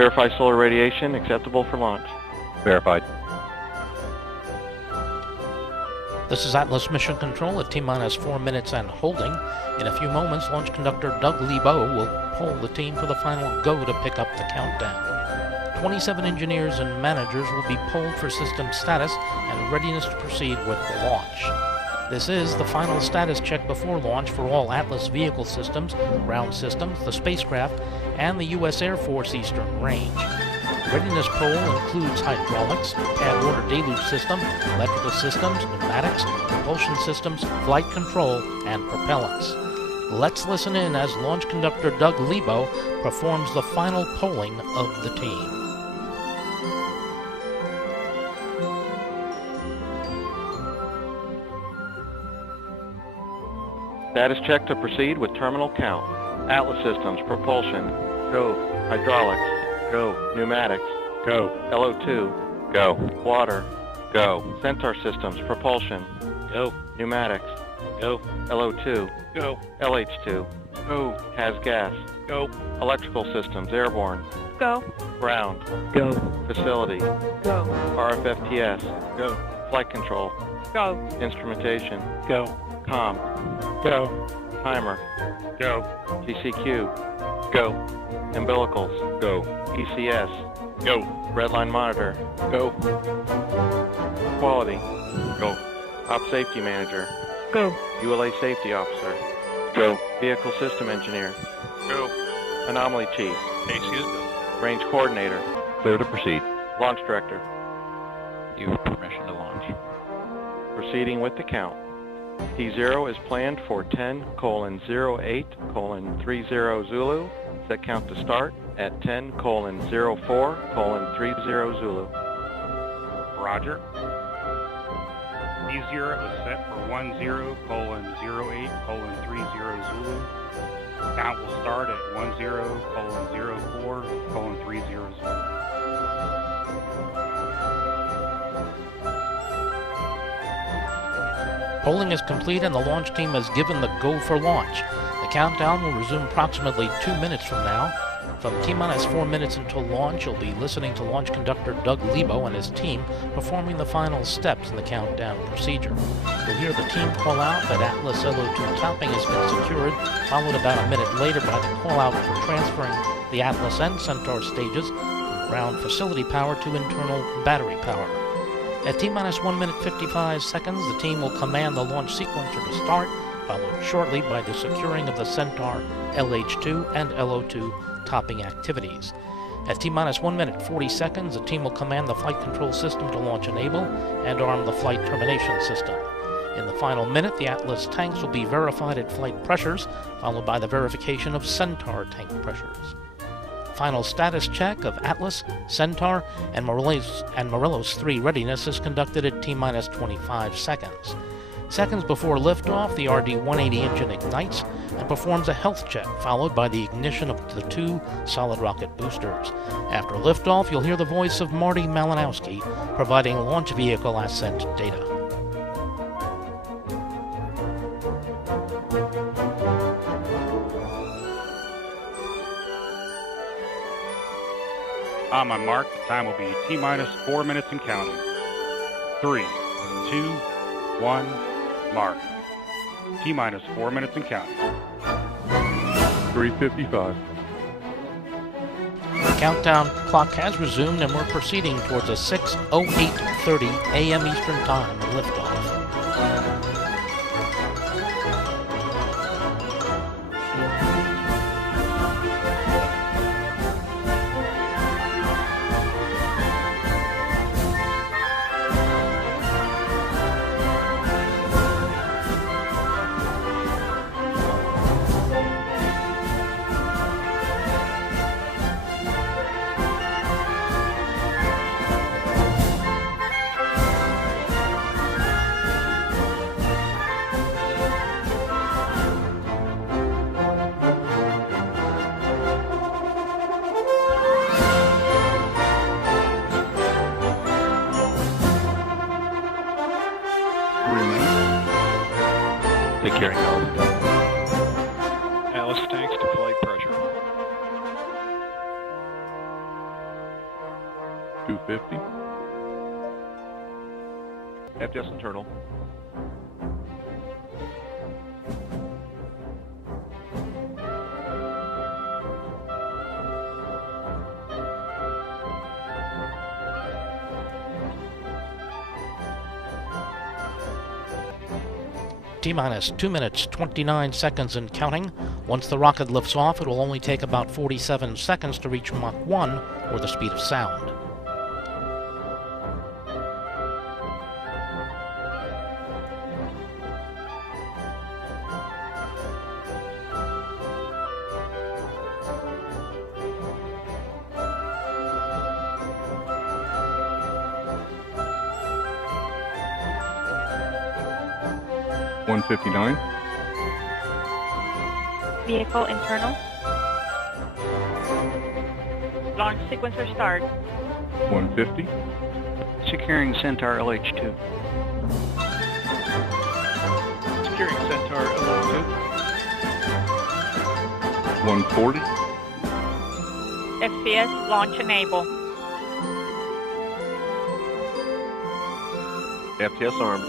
Verify solar radiation acceptable for launch. Verified. This is Atlas Mission Control at T-minus 4 minutes and holding. In a few moments, launch conductor Doug Lebo will poll the team for the final go to pick up the countdown. 27 engineers and managers will be polled for system status and readiness to proceed with the launch. This is the final status check before launch for all Atlas vehicle systems, ground systems, the spacecraft, and the U.S. Air Force Eastern Range. Readiness poll includes hydraulics, pad water deluge system, electrical systems, pneumatics, propulsion systems, flight control, and propellants. Let's listen in as launch conductor Doug Lebo performs the final polling of the team. Status check to proceed with terminal count. Atlas systems, propulsion, go. Hydraulics, go. Pneumatics, go. LO2, go. Water, go. Centaur systems, propulsion, go. Pneumatics, go. LO2, go. LH2, go. Has gas, go. Electrical systems, airborne, Go. ground, Go. facility, Go. RFFTS, go. Flight control, Go. instrumentation, Go. comm, Go. timer, Go. GCQ, go. Umbilicals, Go. ECS, Go. redline monitor, Go. quality, Go. op safety manager, Go. ULA safety officer, Go. vehicle system engineer, Go. anomaly chief, Excuse me. range coordinator, Clear to proceed. launch director. You have permission to launch. Proceeding with the count. T0 is planned for 10:08:30 Zulu. Set count to start at 10:04:30 Zulu. Roger. D0 is set for 10:08:30 Zulu. Count will start at 10:04:30 Zulu. Polling is complete and the launch team has given the go for launch. The countdown will resume approximately 2 minutes from now. From T-minus 4 minutes until launch, you'll be listening to launch conductor Doug Lebo and his team performing the final steps in the countdown procedure. You'll hear the team call out that Atlas LO2 topping has been secured, followed about a minute later by the call out for transferring the Atlas and Centaur stages from ground facility power to internal battery power. At T-minus 1 minute 55 seconds, the team will command the launch sequencer to start, followed shortly by the securing of the Centaur LH2 and LO2 topping activities. At T-minus 1 minute 40 seconds, the team will command the flight control system to launch enable and arm the flight termination system. In the final minute, the Atlas tanks will be verified at flight pressures, followed by the verification of Centaur tank pressures. Final status check of Atlas, Centaur, and Morelos 3 readiness is conducted at T-minus 25 seconds. Seconds before liftoff, the RD-180 engine ignites and performs a health check, followed by the ignition of the 2 solid rocket boosters. After liftoff, you'll hear the voice of Marty Malinowski providing launch vehicle ascent data. On my mark, the time will be T-minus 4 minutes and counting. 3, 2, 1, mark. T-minus 4 minutes and counting. 3:55. The countdown clock has resumed and we're proceeding towards a 6:08:30 a.m. Eastern Time liftoff. Securing helicopter. Atlas tanks to flight pressure. 250. FTS internal. T-minus 2 minutes, 29 seconds and counting. Once the rocket lifts off, it will only take about 47 seconds to reach Mach 1, or the speed of sound. $159. Vehicle internal. Launch sequencer start. 150. Securing Centaur LH2. Securing Centaur LH2. 140. FPS launch enable. FTS armed.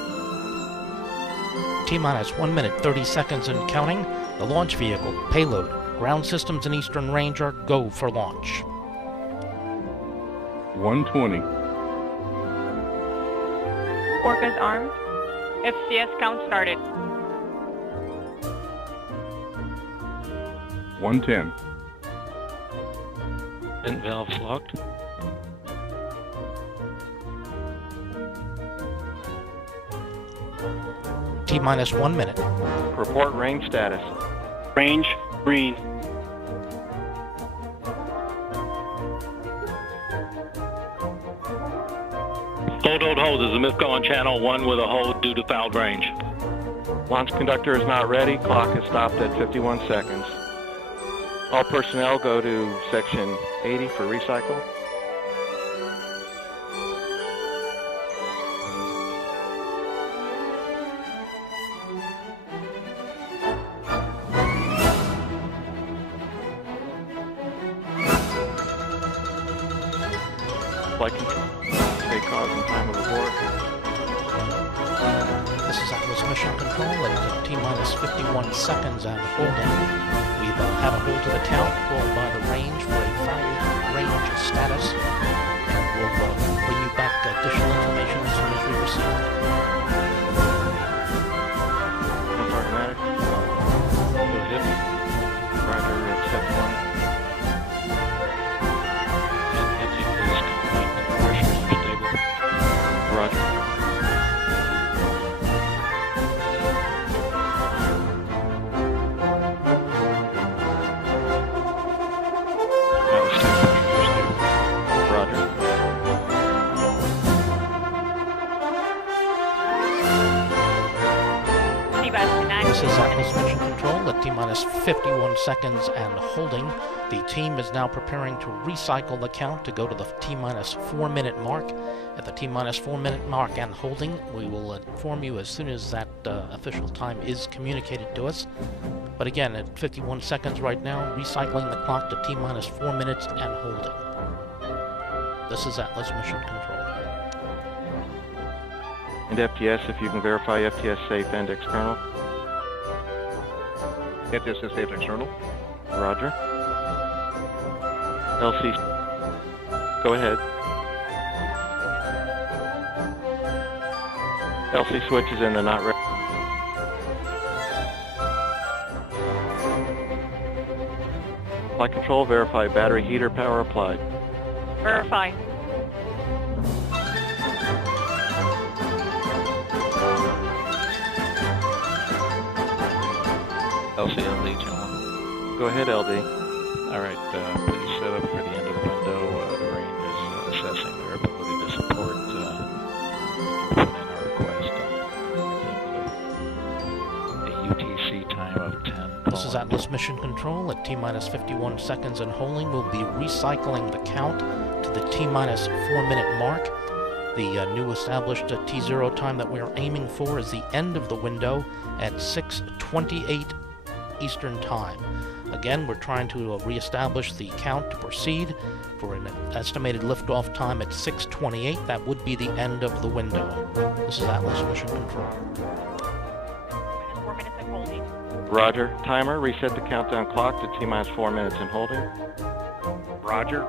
T-minus 1 minute, 30 seconds and counting. The launch vehicle, payload, ground systems and eastern range are go for launch. 120. Orcas armed. FCS count started. 110. Vent valves locked. T-minus 1 minute. Report range status. Range green. Hold. There's a MIFCO on channel 1 with a hold due to fouled range. Launch conductor is not ready. Clock has stopped at 51 seconds. All personnel go to section 80 for recycle. Flight control. Take cause and time of abort. This is Atlas Mission Control at T-minus 51 seconds and holding. We've had a hold to the count, called by the range for a fouled range status, and we'll bring you back additional information as soon as we receive it. Automatic. Go ahead. Roger, step 1. Engine is complete. Pressures are stable. Roger. Now it's temperature stable. Roger. This is Atlas Mission Control at T-minus 51 seconds and holding. The team is now preparing to recycle the count to go to the T-minus 4 minute mark. At the T-minus 4 minute mark and holding, we will inform you as soon as that official time is communicated to us. But again, at 51 seconds right now, recycling the clock to T-minus 4 minutes and holding. This is Atlas Mission Control. And FTS, if you can verify FTS safe and external. FTS is safe and external. Roger. LC, go ahead. LC switch is in the not ready. Flight control, verify battery heater power applied. Verify. LCLD channel. Go ahead, LD. All right, please set up for the end of the window. The range is assessing their ability to support. Put in our request. A UTC time of 10. This is Atlas Mission Control at T-minus 51 seconds and holding. We'll be recycling the count to the T-minus 4 minute mark. The new established T0 time that we're aiming for is the end of the window at 6:28 Eastern Time. Again, we're trying to reestablish the count to proceed for an estimated liftoff time at 6:28. That would be the end of the window. This is Atlas Mission Control. Minus 4 minutes and holding. Roger. Timer, reset the countdown clock to T-minus 4 minutes and holding. Roger.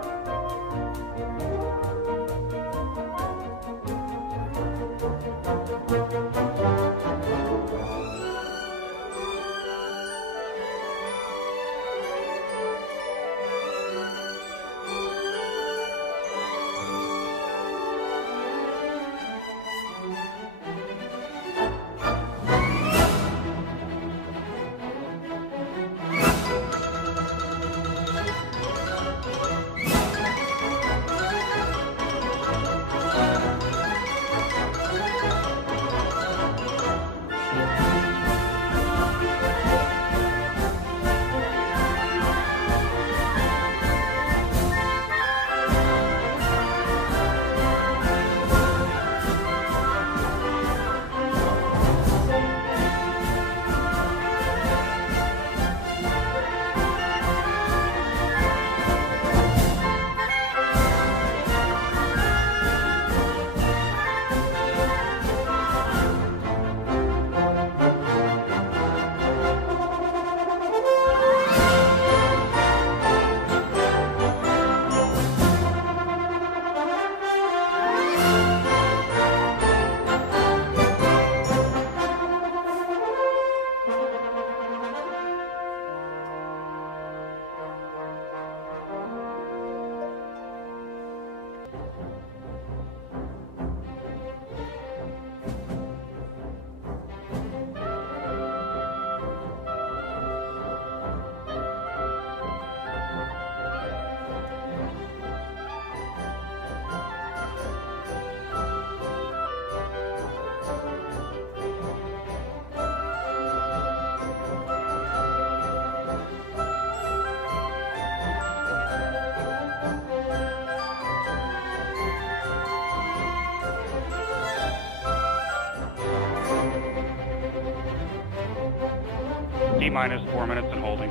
T-minus 4 minutes and holding.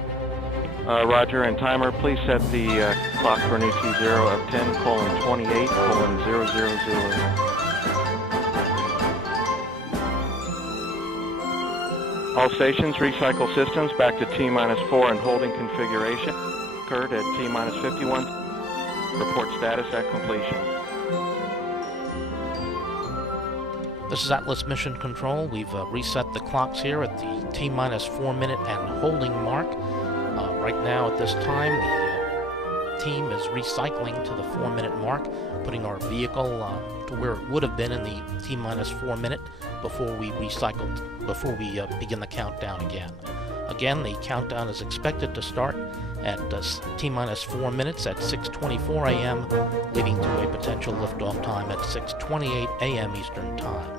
Roger. And timer, please set the clock for an ET0 of 10:28:000. All stations, recycle systems back to T-minus 4 and holding configuration. Occurred at T-minus 51. Report status at completion. This is Atlas Mission Control. We've reset the clocks here at the T-minus 4 minute and holding mark. Right now at this time, the team is recycling to the 4 minute mark, putting our vehicle to where it would have been in the T-minus 4 minute before we begin the countdown again. Again, the countdown is expected to start at T-minus 4 minutes at 6:24 a.m., leading to a potential liftoff time at 6:28 a.m. Eastern Time.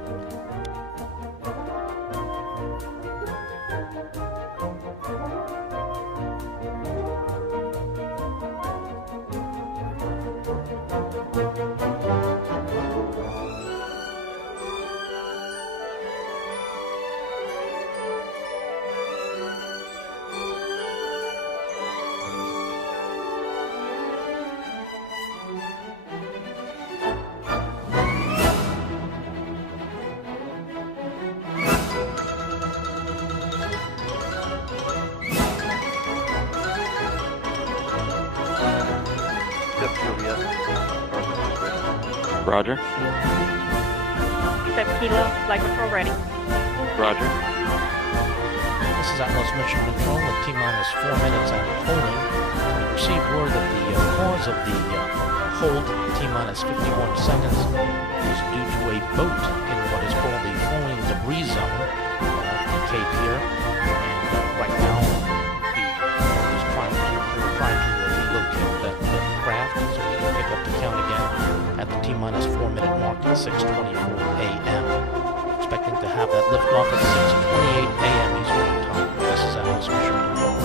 Roger. Step Kilo, flight control ready. Roger. This is Atlas Mission Control at T-minus 4 minutes and holding. We received word that the cause of the hold T-minus 51 seconds was due to a boat in what is called the floating debris zone off the Cape here. And right now, we're trying to relocate that craft so we can pick up the count again at the T-minus 4 minute mark at 6:24 a.m. Expecting to have that liftoff at 6:28 a.m. Eastern Time. This is Atlas Mission Control.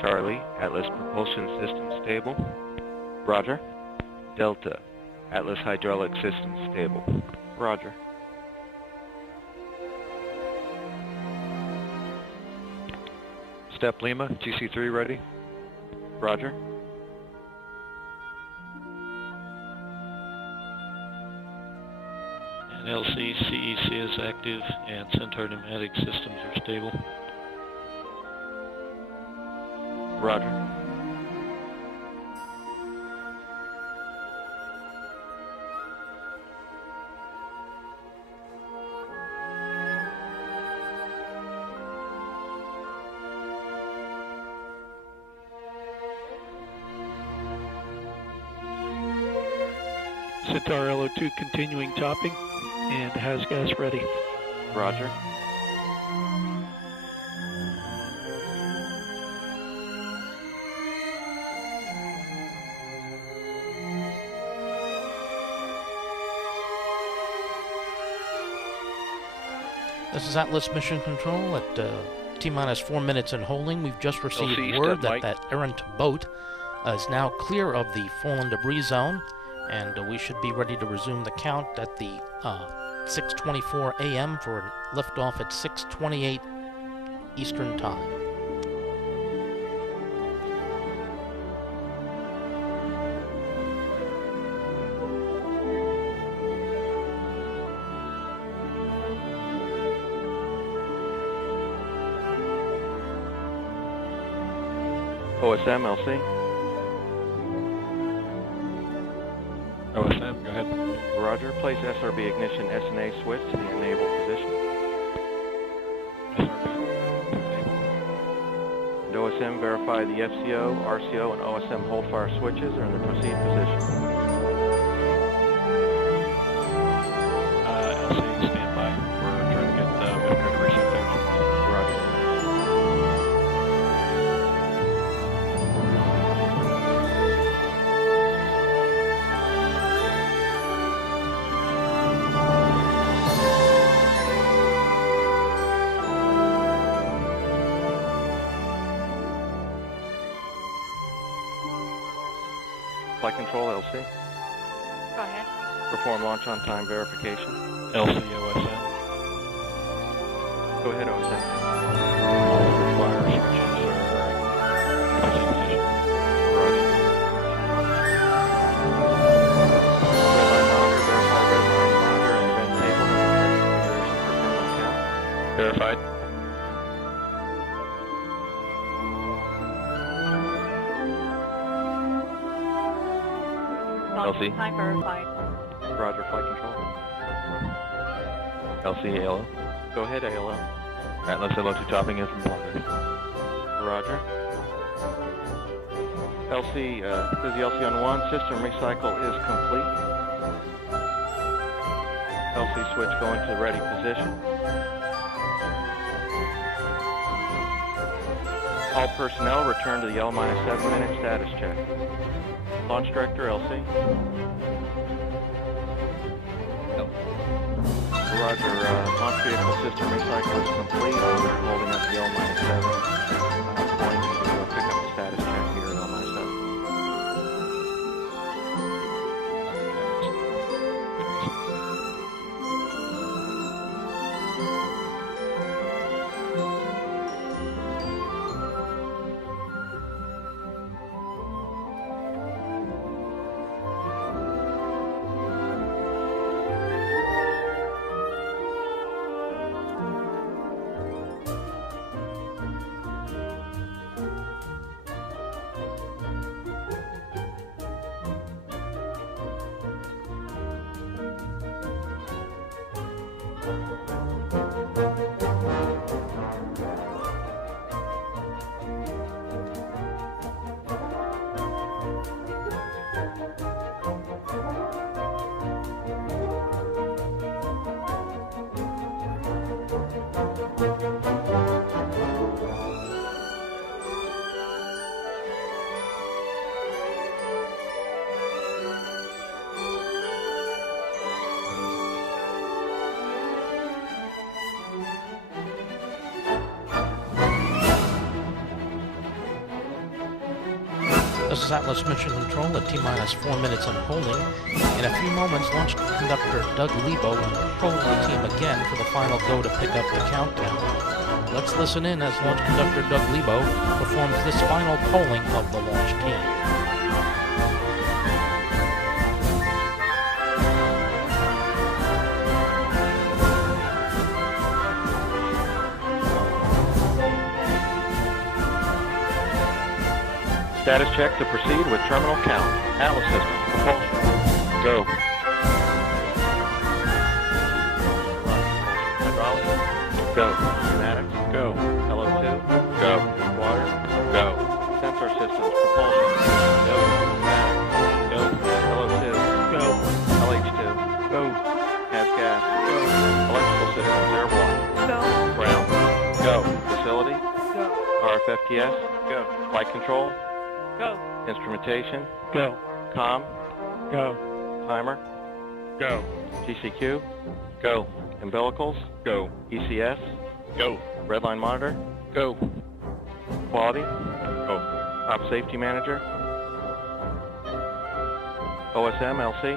Charlie, Atlas propulsion system stable. Roger. Delta, Atlas hydraulic system stable. Roger. Step Lima, GC3 ready. Roger. And LC, CEC is active, and Centaur pneumatic systems are stable. Roger. Centaur LO2 continuing topping and has gas ready. Roger. This is Atlas Mission Control at T-minus 4 minutes and holding. We've just received LC, word step that errant boat is now clear of the fallen debris zone, and we should be ready to resume the count at the 6:24 a.m. for liftoff at 6:28 Eastern Time. OSM, LC. OSM, go ahead. Roger. Place SRB ignition SNA switch to the enable position. SRB, enable. And OSM, verify the FCO, RCO, and OSM hold fire switches are in the proceed position. LC, stand by. We're trying to get we've got to reset there. Roger. Flight control, LC. Go ahead. Perform launch on time verification. LC, OSM. Go ahead, OSM. All require switches are in proceed position. Roger. Redline monitor, verify redline monitor and event table and configuration for terminal count. Verified. Launch LC. time verified. Roger, flight control. LC, ALO. Go ahead, ALO. Atlas LO2 topping in from Bombardeer. Roger. LC, says the LC on 1, system recycle is complete. LC switch going to the ready position. All personnel return to the L-7 minute status check. Launch director, LC. Roger, launch vehicle system recycle is complete. We're holding up the L-7. Going to pick up the status check here at L-7. This is Atlas Mission Control at T-minus 4 minutes and holding. In a few moments, launch conductor Doug Lebo will poll the team again for the final go to pick up the countdown. Let's listen in as launch conductor Doug Lebo performs this final polling of the launch team. Status check to proceed with terminal count. Atlas systems, propulsion, go. Hydraulics, go. Pneumatics, go. LO2, go. Water, go. Sensor systems, propulsion, go. Pneumatics, go. LO2, go. LH2, go. Has gas, go. Electrical systems, airborne, Go. ground, go. Facility, Go. RFFTS, go. Flight control, Go. instrumentation, Go. comm, Go. timer, Go. GCQ, go. Umbilicals, go. ECS, go. Redline monitor, go. Quality, go. Op safety manager, OSM LC,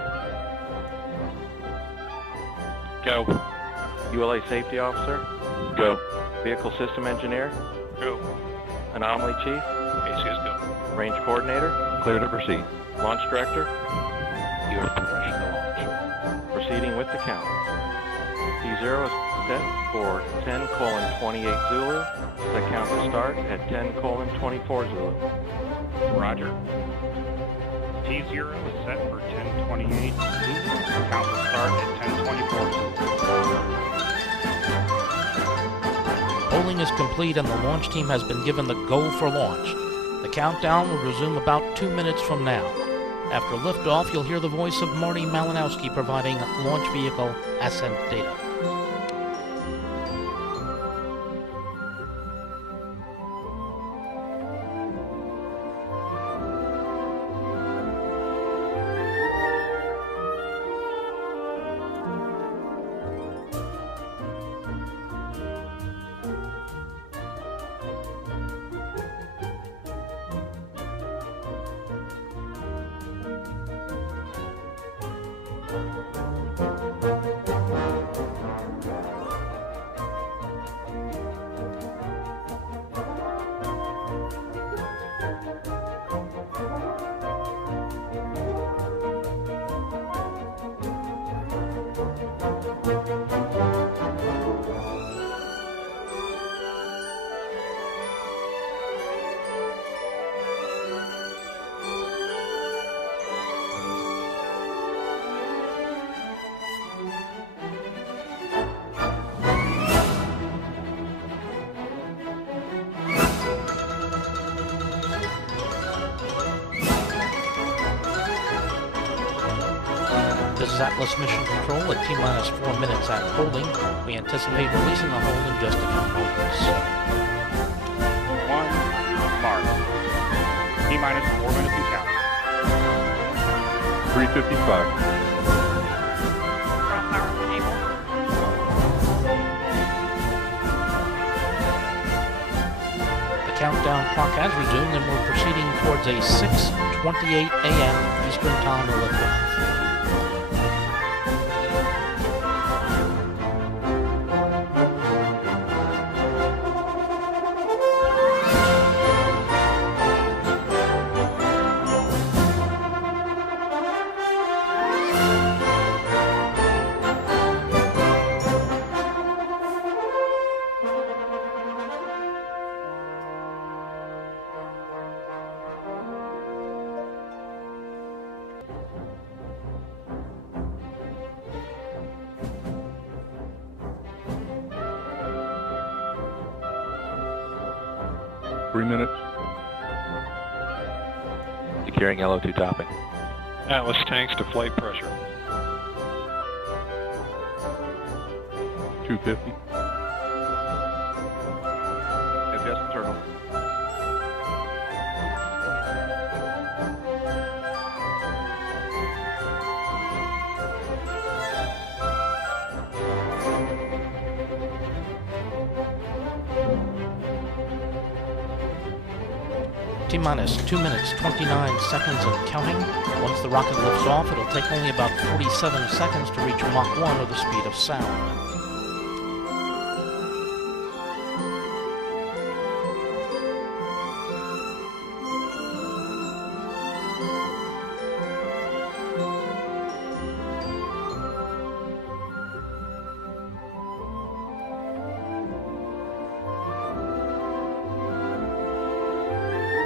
go. ULA safety officer, go. Vehicle system engineer, go. Anomaly chief, ACS go. range coordinator, Clear to proceed. launch director, You have permission to launch. proceeding with the count. T0 is set for 10:28 Zulu. The count will start at 10:24 Zulu. Roger. T0 is set for 10:28 Zulu. Count will start at 10:24 Zulu. Polling is complete and the launch team has been given the go for launch. The countdown will resume about 2 minutes from now. After liftoff, you'll hear the voice of Marty Malinowski providing launch vehicle ascent data. This is Atlas Mission Control at T-minus 4 minutes at holding. We anticipate releasing the hold in just a few moments. 1, mark. T-minus 4 minutes and counting. 355. Front power cable. The countdown clock has resumed and we're proceeding towards a 6:28 a.m. Eastern Time liftoff. Securing LO2 topping. Atlas tanks to flight pressure. 250. Adjust internal. T-minus 2 minutes, 29 seconds and counting. Once the rocket lifts off, it'll take only about 47 seconds to reach Mach 1, or the speed of sound.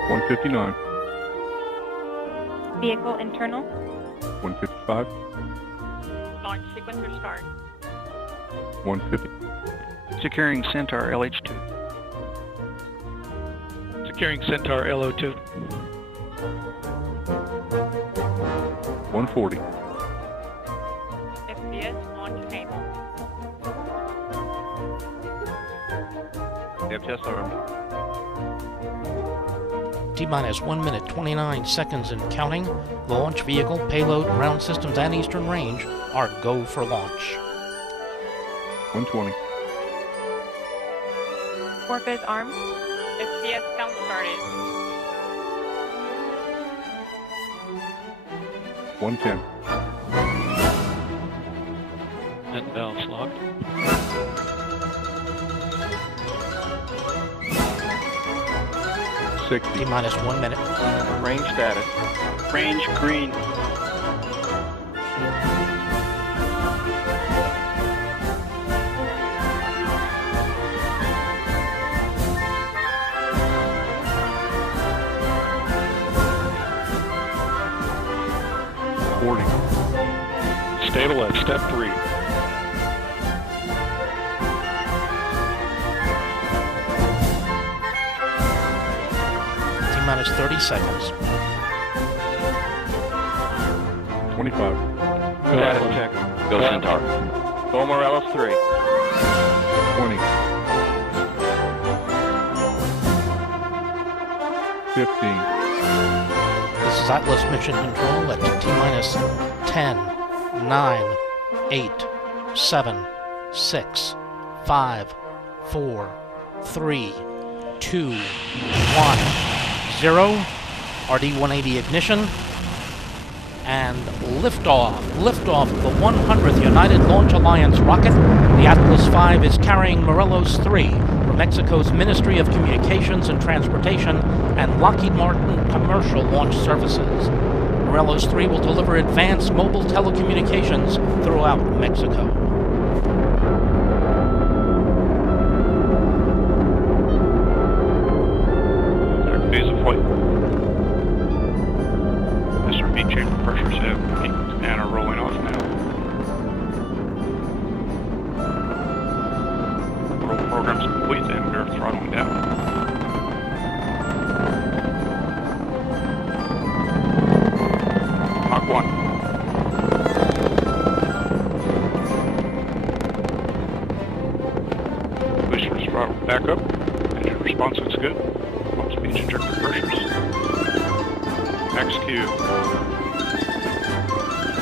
$159. Vehicle internal. $155. Launch sequencer start. $150. Securing Centaur LH2. Securing Centaur LO2. $140. FPS launch enabled. FTS armed. T-minus 1 minute, 29 seconds and counting. The launch vehicle, payload, ground systems, and eastern range are go for launch. 120. Corpus armed. FPS count started. 110. And valves locked. T-minus 1 minute. Range status. Range green. Stable at step 3. T-minus 30 seconds. 25. Status check. Go Centaur. Go Morelos 3. 20. 15. This is Atlas Mission Control at T-minus 10, 9, 8, 7, 6, 5, 4, 3, 2, 1, 0. RD-180 ignition. And liftoff. Liftoff of the 100th United Launch Alliance rocket. The Atlas V is carrying Morelos 3 for Mexico's Ministry of Communications and Transportation and Lockheed Martin Commercial Launch Services. Morelos 3 will deliver advanced mobile telecommunications throughout Mexico. Third phase of flight. SRB chamber pressures have peaked and are rolling off now. Roll program's complete and we're throttling down. Mach 1. Boosters throttled back up. Engine response looks good. Pump speed injector pressures. XQ.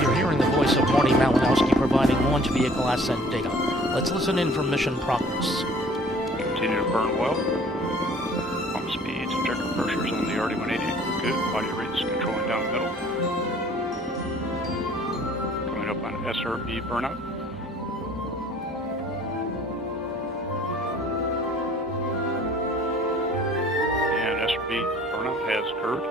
You're hearing the voice of Marty Malinowski providing launch vehicle ascent data. Let's listen in for mission progress. Continue to burn well. Pump speeds, injector pressures on the RD-180. Good. Body rates controlling down the middle. Coming up on SRB burnout. And SRB burnout has curved.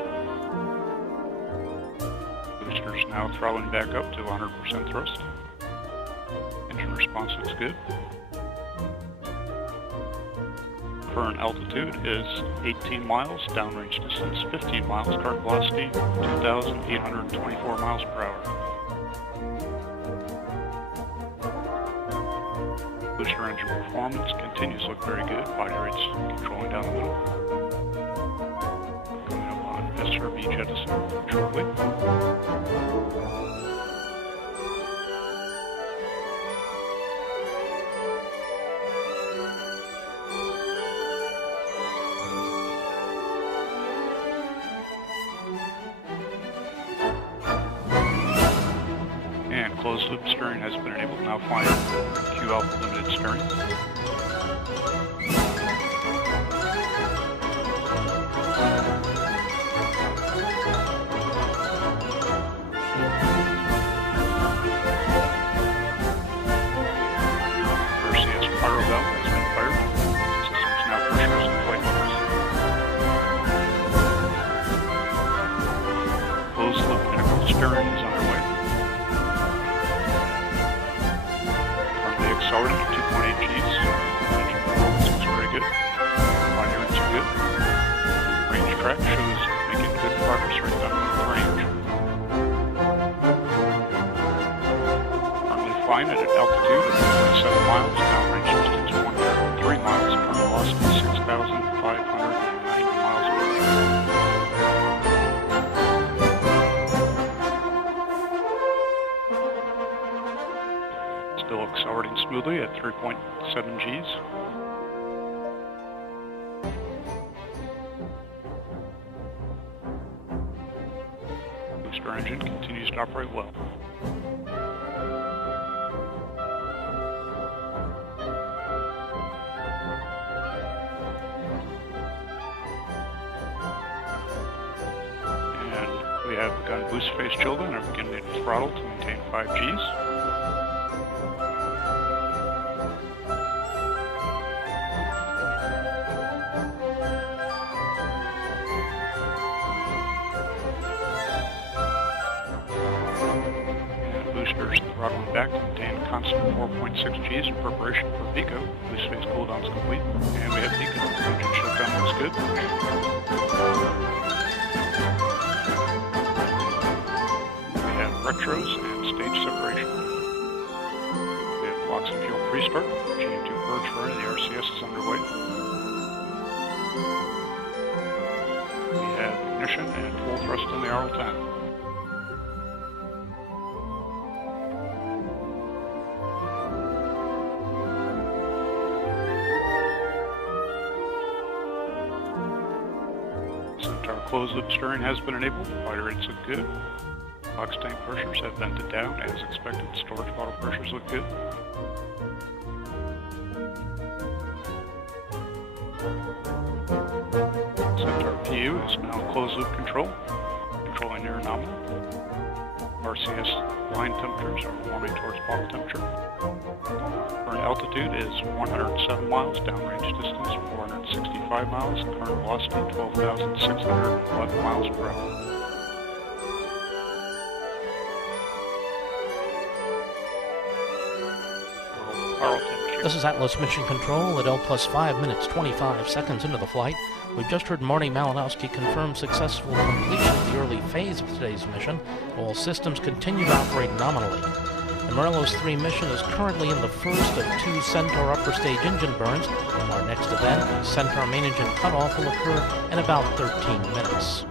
Boosters now throttling back up to 100% thrust. Engine response looks good. Current altitude is 18 miles, downrange distance 15 miles, current velocity 2,824 miles per hour. Booster engine performance continues to look very good, body rates controlling down the middle. Coming up on SRB jettison shortly. And closed loop steering has been enabled, now flying Q alpha limited steering. accelerating at 2.8 Gs. Engine performance looks very good. Adherence are good. Range track shows making good progress right down the range. Currently flying at an altitude of 27 miles, downrange distance 103 miles, current velocity 6,590 miles per hour. Still accelerating smoothly at 3.7 Gs. Booster engine continues to operate well. And we have begun boost phase children and are beginning to throttle to maintain 5 Gs. Throttling back to maintain a constant 4.6 Gs in preparation for Pico. Boost phase cooldown is complete. And we have Pico. Engine shutdown looks good. We have retros and stage separation. We have blocks and fuel restart. GM2 purge burn and the RCS is underway. We have ignition and full thrust in the RL-10. Closed loop steering has been enabled. Flight rates look good. Box tank pressures have vented down as expected. Storage bottle pressures look good. Centaur PU is now in closed loop control, controlling near nominal. RCS line temperatures are warming towards bottle temperature. Current altitude is 107 miles, downrange distance 465 miles, current velocity 12,611 miles per hour. This is Atlas Mission Control at L+5 minutes 25 seconds into the flight. We've just heard Marty Malinowski confirm successful completion of the early phase of today's mission. All systems continue to operate nominally. The Morelos 3 mission is currently in the first of 2 Centaur upper stage engine burns. Our next event, the Centaur main engine cutoff, will occur in about 13 minutes.